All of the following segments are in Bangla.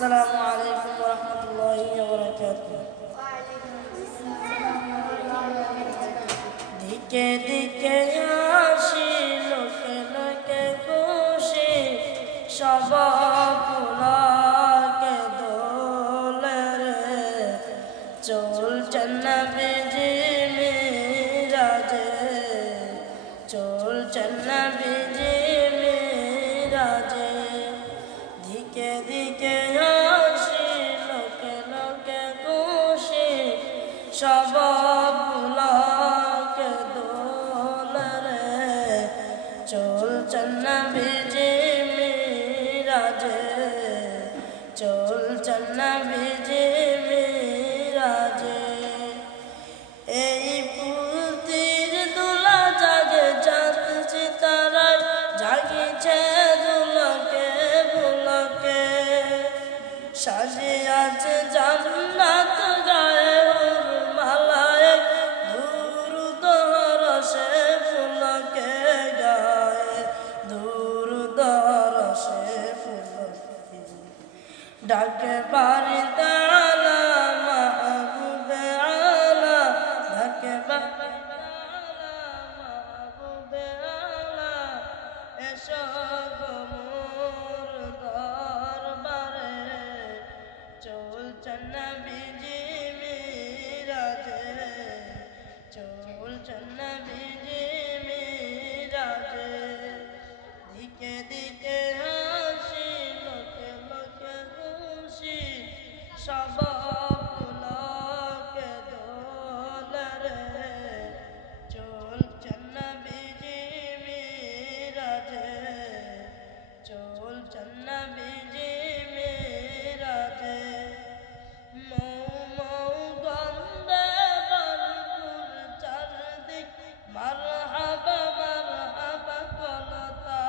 আসসালামু আলাইকুম ওয়া রাহমাতুল্লাহি ওয়া বারাকাতুহু। দিকে দিকে হাসি, লোকে লোকে খুশি, সব পুলকে দোলে রে। চলছেন নবীজি মিরাজে, চলছেন নবীজি মিরাজে। দিকে দিকে হাসি, লোকে লোকে খুশি, সব পুলকে দোলে রে। চলছেন নবীজি মিরাজে, চলছেন নবীজি মিরাজে। এই পুলতির দোলা জাগে চাঁদ সিতারায়, জাগিছে দুলকে বুলকে। সাজিয়াছে জান্নাত গায়ে মালায়, দুরূদ রসে ফুলকে গায়ে, দুরূদ রসে ফুলকে। ডাকে বাড়ি তালা মাহবুবে আলা, ডাকে বাড়ি তালা মাহবুবে আলা। এসো গো মোর দরবারে, চলছেন নবীজি মিরাজে, চলছেন নবীজি মিরাজে। দিকে দিকে হাসি, লোকে লোকে খুশি, সব পুলকে দোলে রে। চলছেন নবীজি মিরাজে, চলছেন নবীজি মিরাজে। মৌ মৌ গন্ধে ভরপুর চারদিক, মারহাবা মারহাবা কলতা।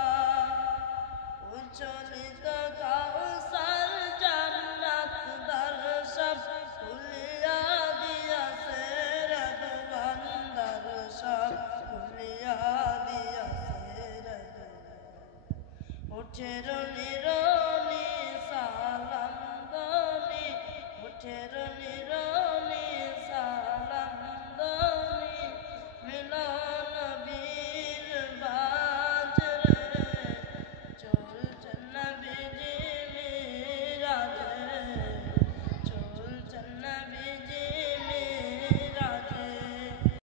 উচ্ছলিত কাউসার জান্নাত দর্শন, খুলিয়া দিয়াছে রেদওয়ান দর্শন, খুলিয়া দিয়াছে রেদওয়ান। উঠের নির